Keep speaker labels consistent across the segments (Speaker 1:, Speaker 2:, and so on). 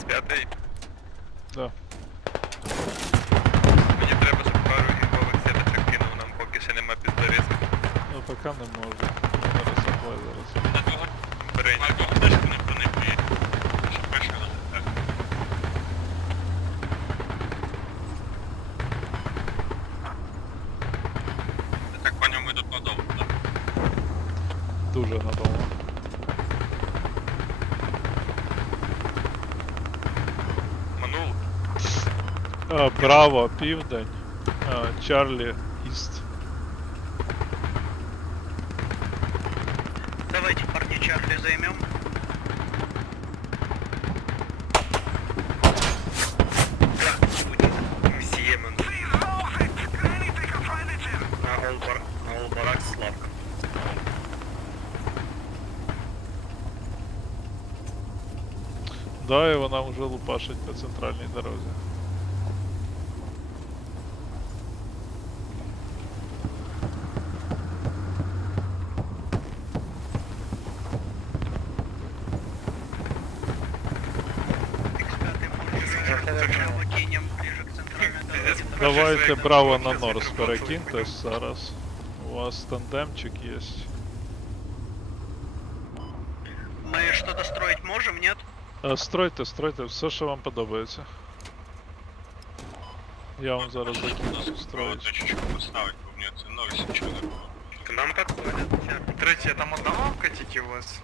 Speaker 1: 35-й.
Speaker 2: Да.
Speaker 1: Мені треба, щоб пару інфових сіточок кинув нам, поки ще нема піздорізки.
Speaker 2: Ну поки не можу. Зараз розсаплай зараз.
Speaker 3: На
Speaker 2: Браво, південь. А, Чарлі, Іст.
Speaker 4: Давайте, парни, Чарли займем.
Speaker 1: Мсьє Манул. На Олбар... На Олбарак Славка.
Speaker 2: Да, і вона вже лупашить по центральній дорозі. Давайте Браво на Норс перекиньтесь зараз. У вас тандемчик є.
Speaker 4: Мы что-то строить можем, нет?
Speaker 2: А, стройте, стройте, все, що вам подобається. Я вам зараз закину строїть.
Speaker 3: Точечку поставить, бо мені це новість нічого не було.
Speaker 1: К нам подходят.
Speaker 5: Третья, там одного вкатите у вас?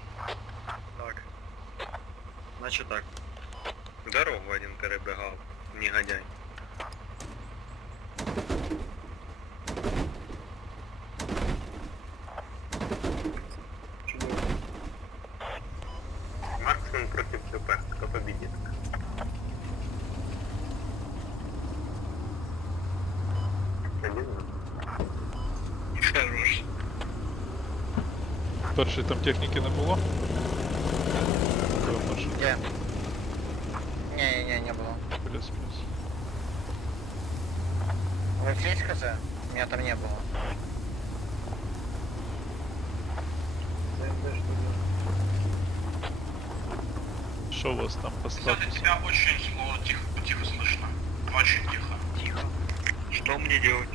Speaker 1: Так. Значит так. Дорогу один перебегал. Негодяй.
Speaker 2: Там техніки не було. Певно, що
Speaker 6: Где? Не-не-не, не было.
Speaker 2: плюс-плюс.
Speaker 6: Вы здесь хз? Меня там не было.
Speaker 2: Що у вас там по
Speaker 3: Кстати,
Speaker 2: статусу?
Speaker 3: тебя очень сло- тихо, тихо слышно. Очень тихо.
Speaker 4: Тихо.
Speaker 1: Что мне делать?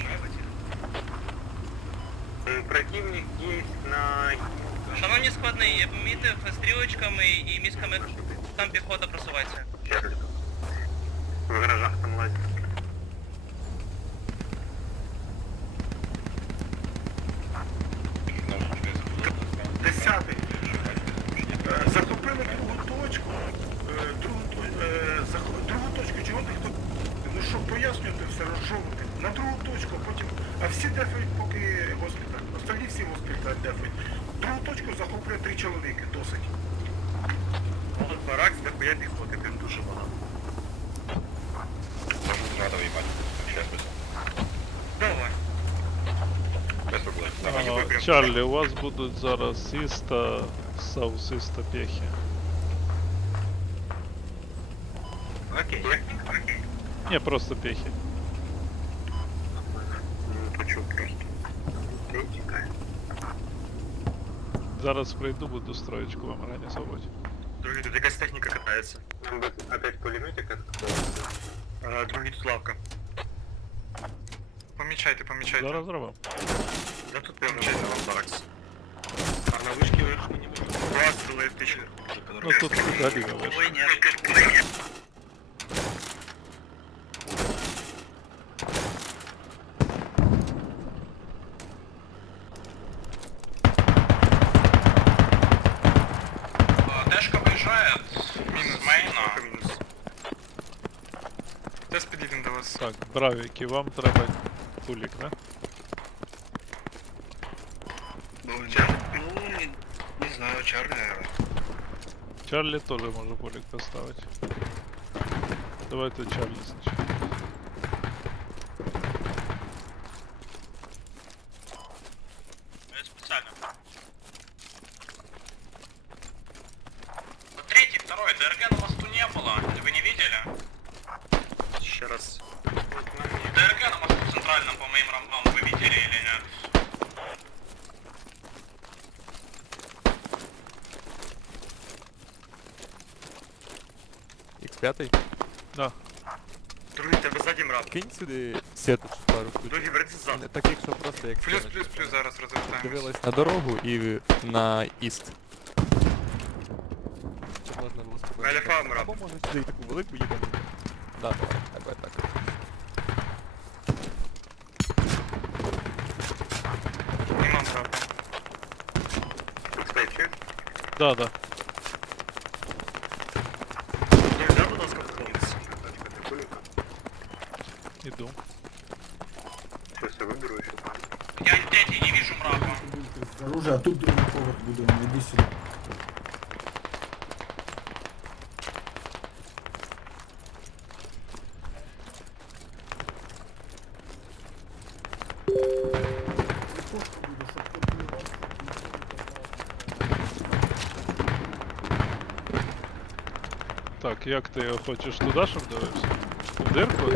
Speaker 1: Противник есть на...
Speaker 7: Шановні складні, міти стрілочками і місками там піхота просувається.
Speaker 1: В гаражах там лазит.
Speaker 3: Можем зрада в'їбати. Сейчас без.
Speaker 1: Давай.
Speaker 3: Без проблем.
Speaker 2: А, Чарлі, у вас будуть зараз іста, саус іста пехи.
Speaker 1: Окей.
Speaker 2: Ні, просто пехи.
Speaker 1: Ну, почув просто. Ти тікає.
Speaker 2: Зараз прийду, буду строєчку вам організовувати.
Speaker 1: Другий тут якась техніка катається. Нам би опять пулеметика а, Другий тут лавка.
Speaker 5: Помічайте, помічайте.
Speaker 2: Зараз зробимо.
Speaker 1: Да тут прям чайно баракс. А на вишки вишки не вишки. Класс, целая тысяча.
Speaker 2: Ну тут взагалі не вийшло.
Speaker 4: Ой, нет.
Speaker 2: Так, бравіки, вам треба пулік, да?
Speaker 4: Ну, не, не знаю, Чарли, наверное.
Speaker 2: Чарлі теж може пулік поставити. Давайте Чарлі спочатку.
Speaker 3: Я
Speaker 8: 25-й.
Speaker 9: Другий тебе ззаді мрап.
Speaker 8: Кинь сюди сіточку пару штук.
Speaker 9: Другий вернеться ззаду.
Speaker 8: Не Так якщо просто як
Speaker 3: Плюс,
Speaker 8: стіночка.
Speaker 3: плюс, плюс, зараз розвертаємось.
Speaker 8: Дивилась на дорогу і на іст. Щоб можна було спокійно.
Speaker 9: Мелі фарм,
Speaker 8: Або може сюди і таку велику їдемо. Да, давай, давай так.
Speaker 3: Нема мрапа.
Speaker 9: Стоїть, чуєш?
Speaker 2: Да, да. Так, як ти його хочеш туди, щоб дивився? В дирку?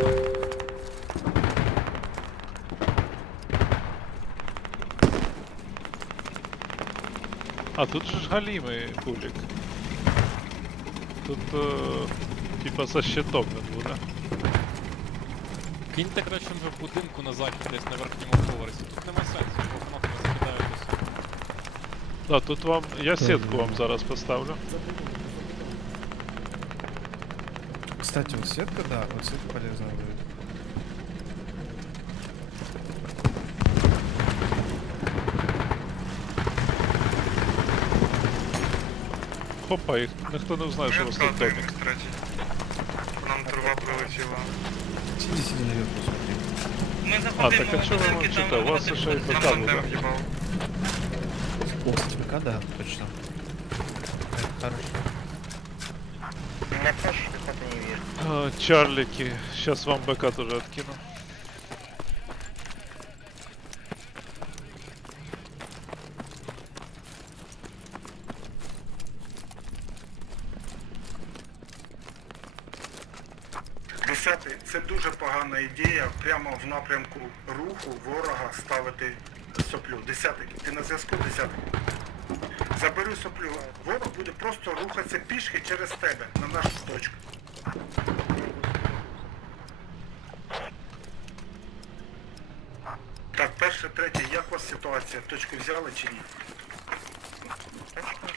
Speaker 2: А тут же ж галімий пулік. Тут е, типа за щитом він буде.
Speaker 8: Кіньте краще вже в будинку на захід, десь на верхньому поверсі. Тут нема сенсу, бо воно тебе закидає десь.
Speaker 2: Да, тут вам. Я сітку вам зараз поставлю.
Speaker 10: Кстати, вот сетка, да, вот сетка полезная будет.
Speaker 2: Хопа, їх ніхто не знає, що у вас тут домик.
Speaker 3: Нам трава прилетіла.
Speaker 10: Сиди, сиди наверх, посмотри.
Speaker 7: Ми
Speaker 2: А,
Speaker 7: заходимо
Speaker 2: так а чого ви мовчите? У вас ще й ПК буде.
Speaker 10: О, ВК, да, точно. Это хорошо.
Speaker 4: Я тоже пехоты не вижу.
Speaker 2: А, Чарлики. Сейчас вам БК тоже откину.
Speaker 11: Прямо в напрямку руху ворога ставити соплю. Десятий, ти на зв'язку, десятий. Забери соплю. Ворог буде просто рухатися пішки через тебе на нашу точку. Так, перше, третє, як у вас ситуація? Точку взяли чи ні?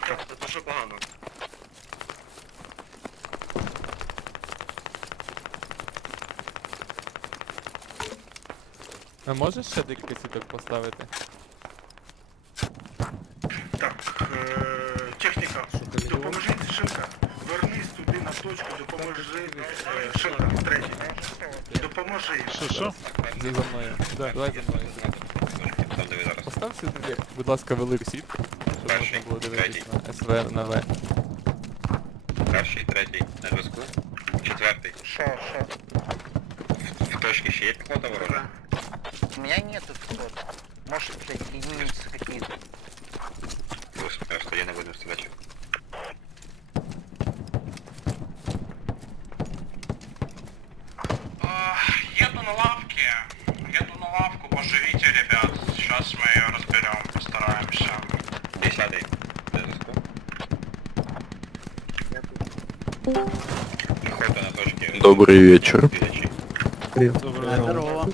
Speaker 9: Так, це дуже погано.
Speaker 8: А можеш ще декілька сіток поставити?
Speaker 11: Так, е, техніка, допоможіть Шинка. Вернись туди на точку, допоможи е, Шинка, третій. Допоможи.
Speaker 2: Що, що?
Speaker 8: За за мною. Да. Давай за мною. Постав сюди, будь ласка, велику сітку, щоб можна було дивитися на СВ на В.
Speaker 1: Перший, третій на зв'язку. Четвертий.
Speaker 4: Шо, шо?
Speaker 1: В точці ще є піхота ворожа?
Speaker 4: У меня нету пехоты. Может, блядь, единицы какие-то.
Speaker 1: Плюс, просто я не буду стріляти.
Speaker 3: Э, Еду на лавке. Еду на лавку, поживите, ребят. Сейчас мы ее разберем, постараемся.
Speaker 1: Десятий. На зв'язку. Піхота на точці.
Speaker 8: Добрий вечір.
Speaker 1: Біячі.
Speaker 2: Добре.
Speaker 12: Здорово.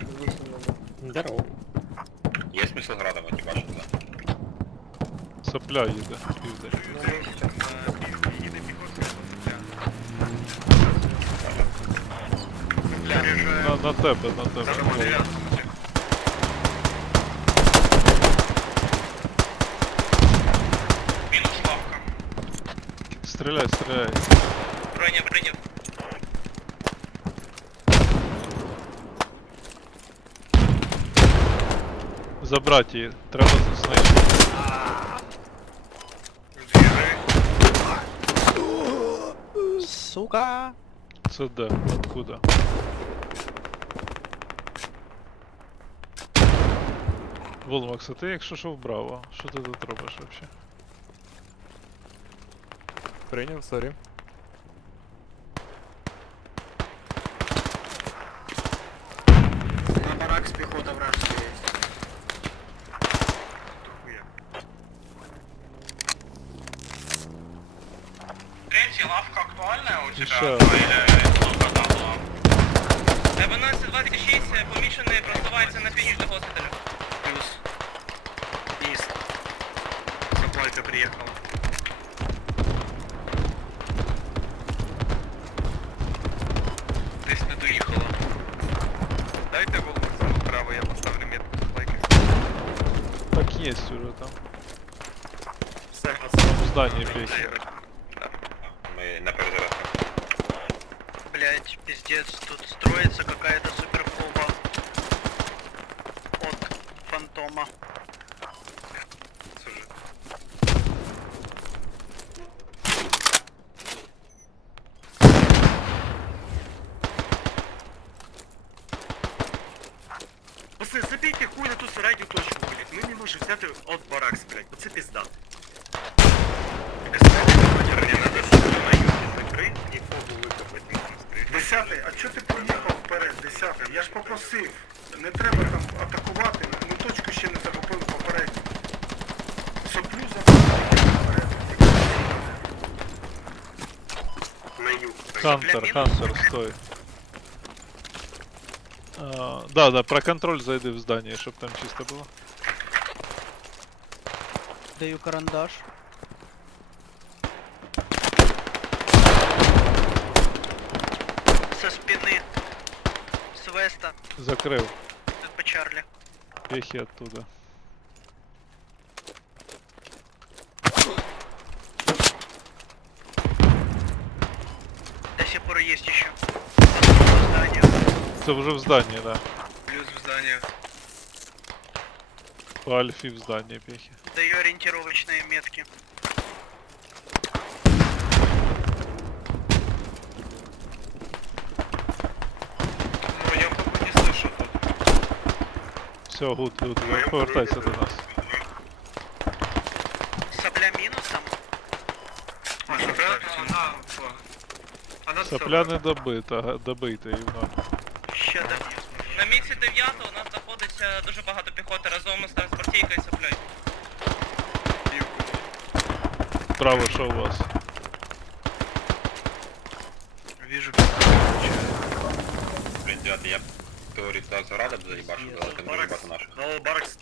Speaker 2: Сопля їде. Пізде. На, на тебе, на тебе.
Speaker 3: Минус лавка.
Speaker 2: Стріляй, стріляй.
Speaker 7: Прийняв, прийняв.
Speaker 2: Забрати її. Треба знайти.
Speaker 10: Сука!
Speaker 2: Це де? Откуда? Волмакс, а ти якщо що вбраво? Що ти тут робиш взагалі?
Speaker 8: Прийняв, сорі.
Speaker 4: На барак с пехота вражеская есть.
Speaker 3: Третья лавка актуальная у тебя?
Speaker 2: Ще.
Speaker 3: одно или сколько там было.
Speaker 7: F12 26 помічений просувається на північ до госпіталю.
Speaker 1: Плюс. Низ. Заплайка приехала. Десь не доїхала. Дайте голову вправо, я поставлю метку заплайки.
Speaker 2: Так есть уже там.
Speaker 1: Все,
Speaker 2: В здании пехи.
Speaker 1: Можемо взяти от баракс, блядь. Оце пізда.
Speaker 11: Десятий, а чого ти поїхав вперед, десятий? Я ж попросив. Не треба там атакувати, ми точку ще не захопили попередньо. Соплю захопили вперед.
Speaker 9: На юг.
Speaker 2: Хантер, Хантер, стой. А, да, да, про контроль зайди в здание, чтобы там чисто было.
Speaker 4: Даю карандаш. Со спины. С веста.
Speaker 2: Закрыл.
Speaker 4: Тут по Чарли.
Speaker 2: Пехи оттуда.
Speaker 4: До сих пор есть еще. Здание.
Speaker 2: Это уже в здании, да.
Speaker 1: Плюс в зданиях.
Speaker 2: По альфе в здании пехи.
Speaker 4: Даю ориентировочные метки.
Speaker 1: Ну, я пока не слышу тут.
Speaker 2: Все, гуд, гуд, повертайся до нас.
Speaker 4: Сопля минусом.
Speaker 1: А, сопля? Она... Она
Speaker 2: Сопля не добита, га- добийте і вона.
Speaker 4: Ще да.
Speaker 7: На місці 9 у нас Залишилося дуже багато піхоти разом з транспортійкою і соплею.
Speaker 2: Право, що у вас?
Speaker 1: Вижу
Speaker 9: Блин, девятый, я теорию туда зарада б заебашу, да, это может бата наша.
Speaker 1: Дало ну, барак з.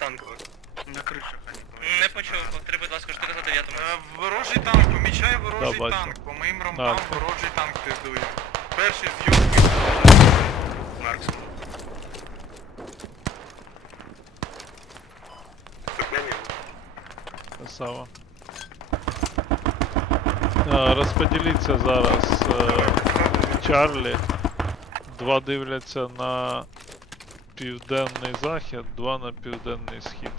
Speaker 1: На кришах вони.
Speaker 7: Не почув, повтори, будь ласка, що ти казав дев'ятому.
Speaker 1: Е, ворожий танк, помічай ворожий танк. По моїм ромбам ворожий танк пиздує. Перший з
Speaker 2: Красава. Розподіліться зараз е, Чарлі. Два дивляться на південний захід, два на південний схід.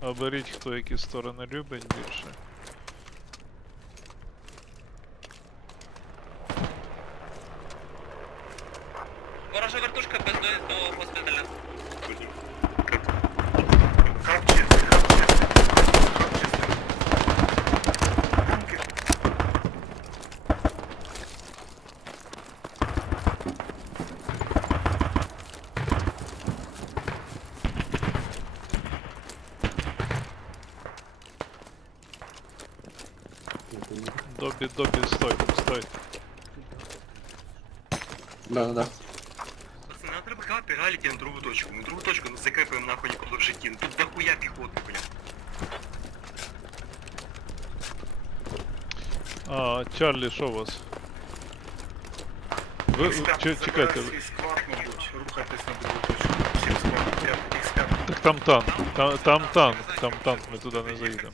Speaker 2: Оберіть, хто які сторони любить більше.
Speaker 7: Ворожа вертушка без до, до госпіталя.
Speaker 11: Хаб чистий, хаб чистий. Хаб чистий. Бункер.
Speaker 2: Добі, добі, стой, стой.
Speaker 1: Пацаны, надо треба капи галіки на другу точку. На другу точку не закрепуємо нахуй ніколи в житті. Ну, Тут дохуя піхоти, блядь.
Speaker 2: А, Чарлі, що у вас? Ви,
Speaker 11: X5
Speaker 2: чекайте,
Speaker 11: рухайтесь на другу точку. Всім склад, X5.
Speaker 2: так там танк, там, там танк, там танк, ми туди не заїдемо.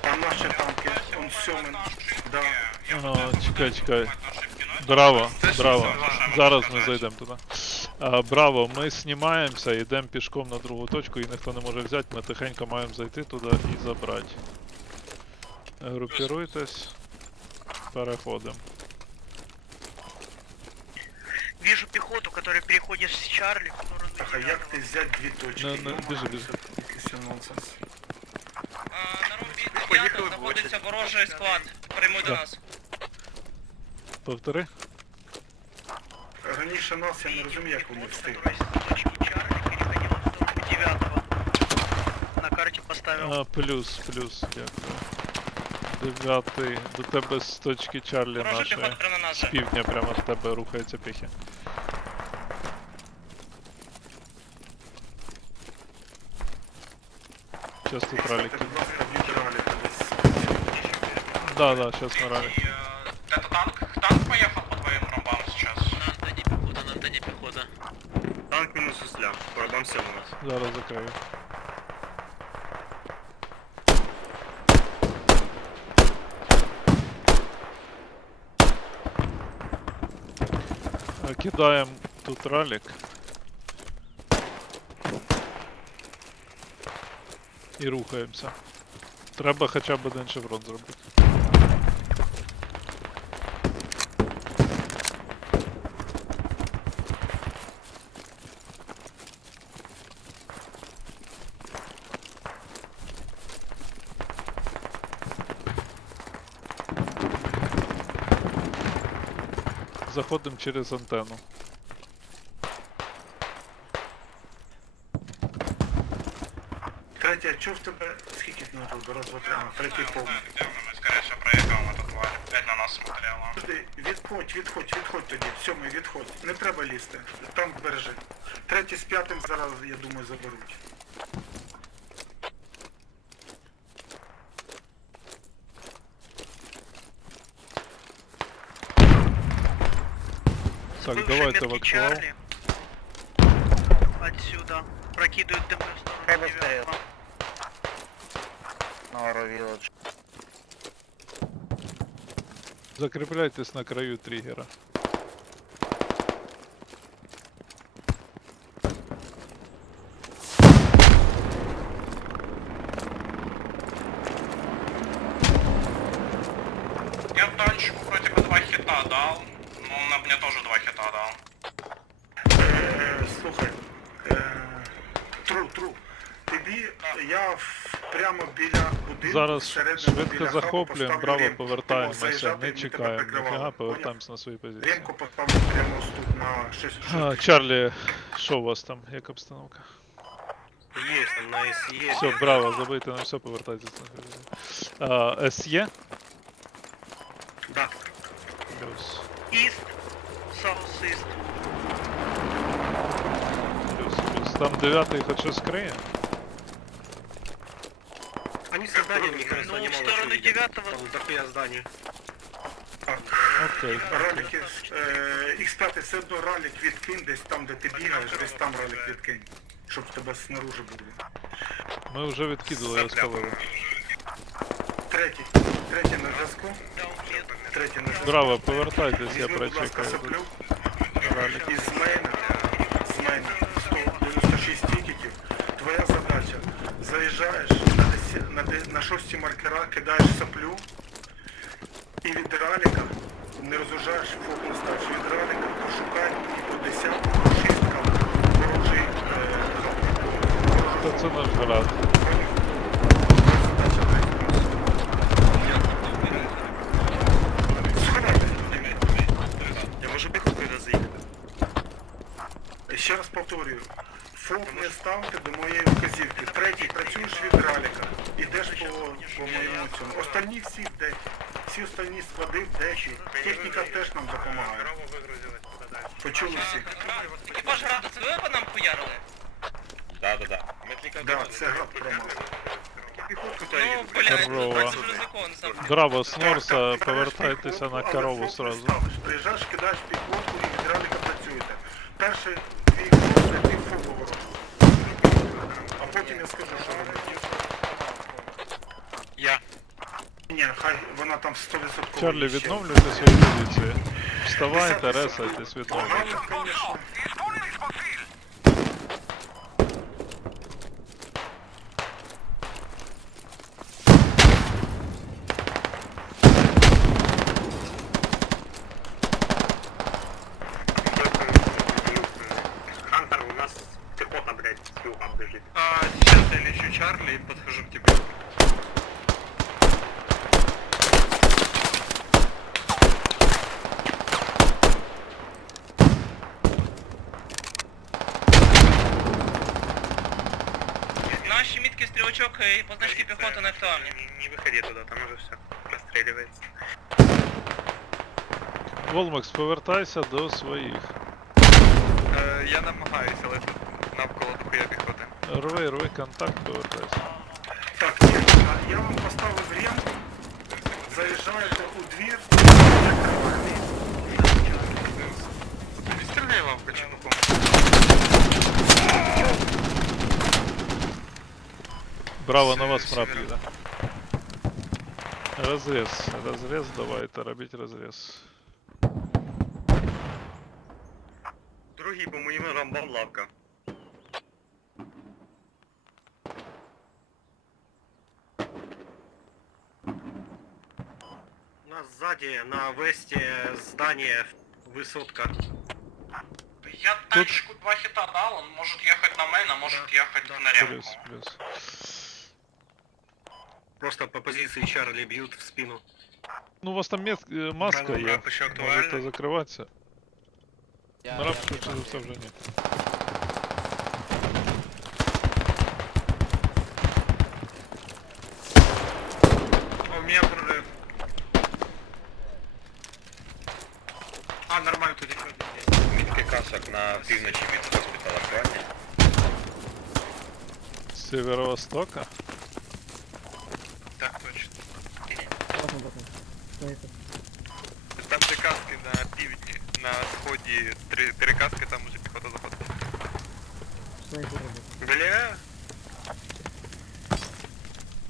Speaker 11: Там наші танки, он сьомий, да.
Speaker 2: А, чекай, чекай. Браво, браво. Зараз ми зайдемо туди. А, браво, ми знімаємося, йдемо пішком на другу точку і ніхто не може взяти, ми тихенько маємо зайти туди і забрати. Групіруйтесь. Переходимо.
Speaker 4: Вижу пехоту, которая переходит с Чарли в сторону
Speaker 11: Так, а як ти взяти дві точки?
Speaker 2: Не, не,
Speaker 11: Ну,
Speaker 2: біжи, біжи.
Speaker 11: Якийсь нонсенс.
Speaker 7: А, на ромбі 9
Speaker 1: Поїхали в
Speaker 7: знаходиться ворожий склад. Прямуй до
Speaker 2: Да.
Speaker 7: нас.
Speaker 2: Повтори.
Speaker 11: Раніше нас, я не розумію, як вони встигли.
Speaker 4: Которая с точки Чарли переходила в сторону девятого. На карте поставил.
Speaker 2: А, плюс, плюс, дякую. Дев'ятий, до тебе з точки Чарлі
Speaker 7: Хороший
Speaker 2: нашої.
Speaker 7: прямо на нас.
Speaker 2: З півдня прямо з тебе рухаються піхи. Сейчас тут
Speaker 11: раліки.
Speaker 2: Да, да, сейчас на ралік.
Speaker 3: Е, Это танк? Танк поехал по твоим ромбам сейчас.
Speaker 1: Нам не пехота, нам не пехота. Танк мінус гусля. у нас.
Speaker 2: Зараз закрию. Е, Кидаємо тут ралік. І рухаємося. Треба хоча б один шеврон зробити. Заходимо через антенну.
Speaker 11: Третє, а чого в тебе скільки ти тут раз, два, три, а, третій повний.
Speaker 3: Где он? Мы, скорее всего, проехал эту тварь. Опять на нас смотрела.
Speaker 11: Подожди, відходь, відходь, відходь тоді. Сьомий, відходь. Не треба лізти. Там бережи. Третій з п'ятим зараз, я думаю, заберуть.
Speaker 2: Так, давайте в актуал.
Speaker 7: Отсюда. Прокидывают дым
Speaker 4: Хай без вперед. Нора Вилледж.
Speaker 2: Закрепляйтесь на краю триггера. Швидко захоплюємо, браво, повертаємося, не чекаємо. Ніфіга, повертаємося на свої позиції.
Speaker 11: Ремку поставлю прямо ось тут на 6
Speaker 2: Чарлі, що у вас там? Як обстановка?
Speaker 1: Там на СЕ.
Speaker 2: Все, браво, забийте на все, повертайтесь на свої позиції. А, СЄ?
Speaker 1: Да.
Speaker 2: Плюс.
Speaker 7: East, South East.
Speaker 2: Плюс, плюс. Там дев'ятий хоч щось криє?
Speaker 1: Они со зданием, мне кажется,
Speaker 7: Ну,
Speaker 1: они
Speaker 7: в
Speaker 1: мало
Speaker 7: сторону
Speaker 1: видят.
Speaker 7: девятого.
Speaker 1: Там дохуя зданий.
Speaker 2: Окей.
Speaker 11: Ролики, е, X5 все одно ралік відкинь десь там, де ти бігаєш, десь там ралік відкинь. Щоб тебе снаружи було.
Speaker 2: Ми вже відкидали, я спалили.
Speaker 11: Третій. Третій на зв'язку. Третій на зв'язку.
Speaker 2: Браво, повертайтесь, я
Speaker 11: Візьми, будь ласка,
Speaker 2: прочекаю.
Speaker 11: соплю. Із мейна, з мейна 196 тікетів. Твоя задача. Заїжджаєш на, на, шості маркера, кидаєш соплю і від раліка не розужаєш фокус старший від раліка, пошукай по десятку, шісткам ворожий е,
Speaker 2: Та це наш брат.
Speaker 1: Я можу пехотой разъехать.
Speaker 11: Ще раз повторюю. Фок не ставте до моєї вказівки. Третій, працюєш від раліка. Ідеш по, по моєму цьому. Остальні всі в дехі. Всі остальні склади в дехі. Техніка теж нам допомагає. Почули всі?
Speaker 7: Екіпаж града, це ви по нам хуярили?
Speaker 11: Да, це град промах.
Speaker 7: Ну, блядь,
Speaker 2: Здорово.
Speaker 7: це ж ризикон сам.
Speaker 2: Браво, з Норса,
Speaker 11: Так, так,
Speaker 2: повертайтеся
Speaker 11: піхоту,
Speaker 2: на
Speaker 11: але
Speaker 2: корову
Speaker 11: фок не
Speaker 2: сразу.
Speaker 11: ставиш. Приїжджаєш, кидаєш піхоту і від раліка працюєте. Перший дві кроки ти фок ворожу. А потім я скажу, що робити. Ні, хай вона там 100%
Speaker 2: Чарлі,
Speaker 11: є ще.
Speaker 2: відновлюйте свої позиції. Вставайте, ресайтесь, відновлюйте.
Speaker 11: Погано, конечно.
Speaker 7: Наші мітки стрілочок і позначки піхоти не актуальні.
Speaker 9: Не выходи туда, там уже все.
Speaker 1: відстрілюється.
Speaker 2: Волмакс, повертайся до своїх.
Speaker 8: Е, я намагаюся, але тут навколо дохуя піхоти.
Speaker 2: Рви, рви контакт, повертайся.
Speaker 11: Так, ні, а я вам поставив ремку, заїжджаєте у двір, закриваєте.
Speaker 8: Стріляй лавка чуваком.
Speaker 2: Браво, на вас мрап їде. Розрез, розрез, давайте, робіть розрез.
Speaker 1: Другий по моїм рамбам лавка. У нас сзади на весте здание высотка.
Speaker 3: Я тачку два хита дал, он может ехать на мейн, а может ехать на ремку.
Speaker 2: Плюс, плюс.
Speaker 1: Просто по позиции Чарли бьют в спину.
Speaker 2: Ну, у вас там мет... е, маска
Speaker 1: Правильно,
Speaker 2: є.
Speaker 1: мрап ще
Speaker 2: Можете
Speaker 1: актуальний.
Speaker 2: закриватися.
Speaker 4: Я-
Speaker 2: Мрап,
Speaker 4: я-
Speaker 2: швидше за все, вже ні.
Speaker 11: А у меня прорыв. А, нормально тоді.
Speaker 9: Мітки касок на півночі від госпіталя актуальні.
Speaker 2: З северо-востока.
Speaker 8: Там де каски на півдні, на сході, три, три каски, там уже піхота заходить.
Speaker 1: Бля,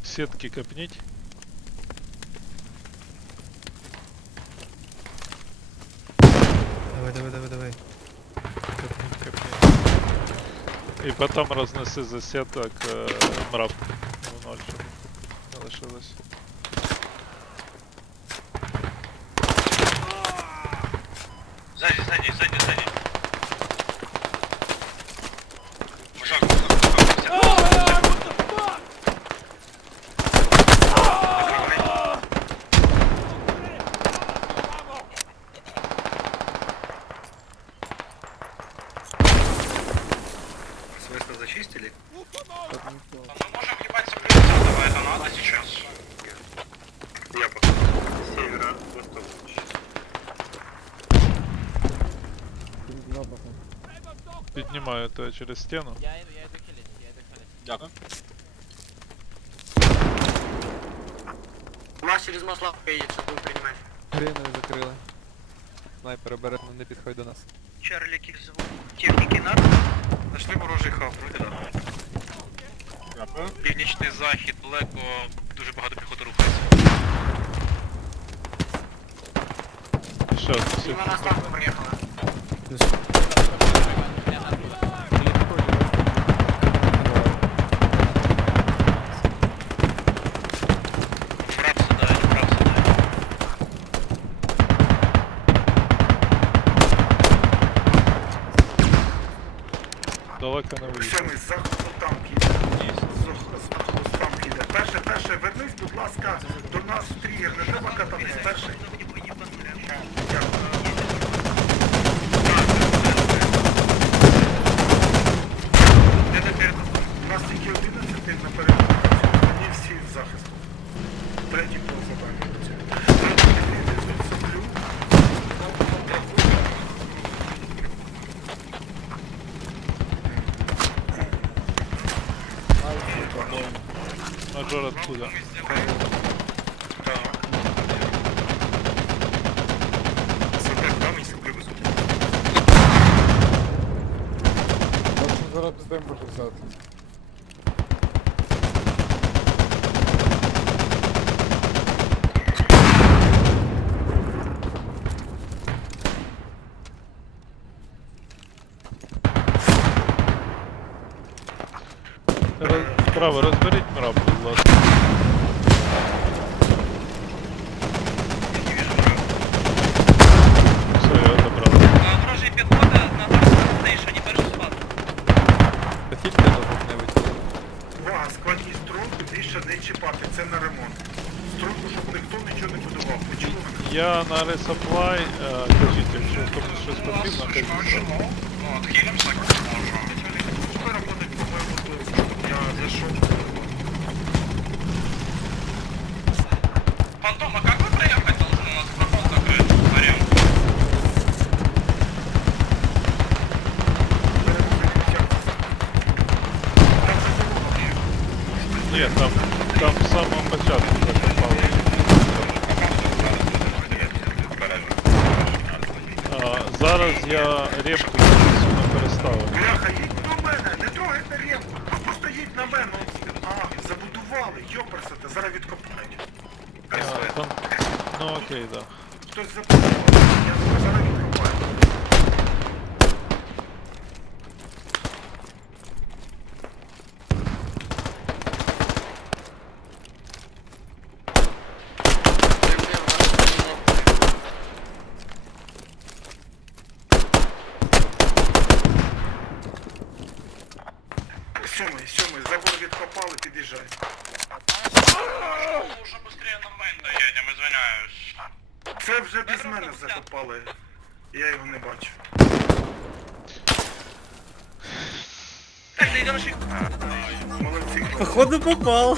Speaker 2: Сетки копніть.
Speaker 10: Давай, давай, давай, давай.
Speaker 2: І потім рознеси за сеток е, мрап. В ноль, щоб не лишилось.
Speaker 3: А, это
Speaker 2: через стену?
Speaker 4: Я, я иду хилить, я иду хилить.
Speaker 3: Дякую.
Speaker 1: Маш через мост лавка їде, що ти приймаєш.
Speaker 8: Хреною закрили. Снайпер обережно не підходь до нас.
Speaker 1: Чарлі звук. Техніки нар.
Speaker 8: Нашли ворожий хаб, ну Дякую.
Speaker 3: Північний захід, далеко, дуже багато піхоти рухається.
Speaker 2: Все, все. Вона
Speaker 1: на
Speaker 3: приїхала.
Speaker 2: Далеко не виїхав.
Speaker 11: Сьомий, з
Speaker 2: Мажор откуда?
Speaker 1: Супер, там и соплю высоко.
Speaker 12: Зараз піздаємо по 30.
Speaker 11: Складні струнку більше не чіпати. Це на ремонт. Струнку, щоб ніхто нічого не будував. Почули?
Speaker 2: Я на ресаплай, е, кажіть, якщо комусь щось потрібно, кажіть.
Speaker 3: Отхилимся, как можем.
Speaker 11: Работать, по-моєму. Я зайшов.
Speaker 3: Фантом, а как
Speaker 2: початку закопали. А, зараз я репку сюди переставив.
Speaker 11: Бляха, їдь до мене, не трогайте ремку, просто їдь на мене. А, забудували, йоперсете, зараз відкопають.
Speaker 2: А. Ну окей, да.
Speaker 11: Хтось забудував, culpa do Popol.